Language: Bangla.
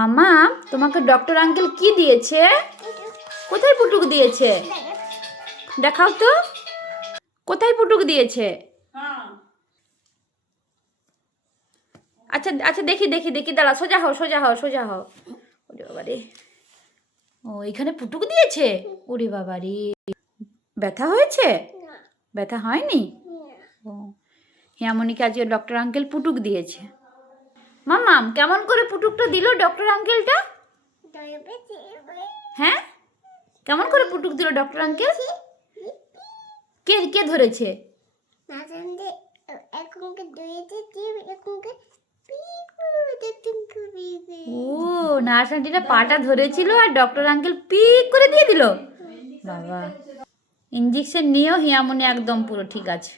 মামা, তোমাকে ডক্টর আঙ্কেল কি দিয়েছে? কোথায় পুটুক দিয়েছে? দেখাও তো, কোথায় পুটুক দিয়েছে? আচ্ছা আচ্ছা, দেখি দেখি দেখি, দাঁড়া, সোজা হও সোজা হও সোজা হও। ওরে বাবা রে, ও এখানে পুটুক দিয়েছে? ওরে বাবা রে, ব্যথা হয়েছে? ব্যথা হয়নি? ও, হিয়ামনিকে আজকে ডক্টর আঙ্কেল পুটুক দিয়েছে। মাম্মাম, কেমন করে পুটুকটা দিল ডক্টর আঙ্কেলটা? হ্যাঁ, কেমন করে পুটুক দিল ডক্টর আঙ্কেল? কে কে ধরেছে? ও, নার্স আন্টিটা পাটা ধরেছিল আর ডক্টর আঙ্কেল পিক করে দিয়ে দিল। বাবা, ইঞ্জেকশন নিয়েও হিয়ামনি একদম পুরো ঠিক আছে।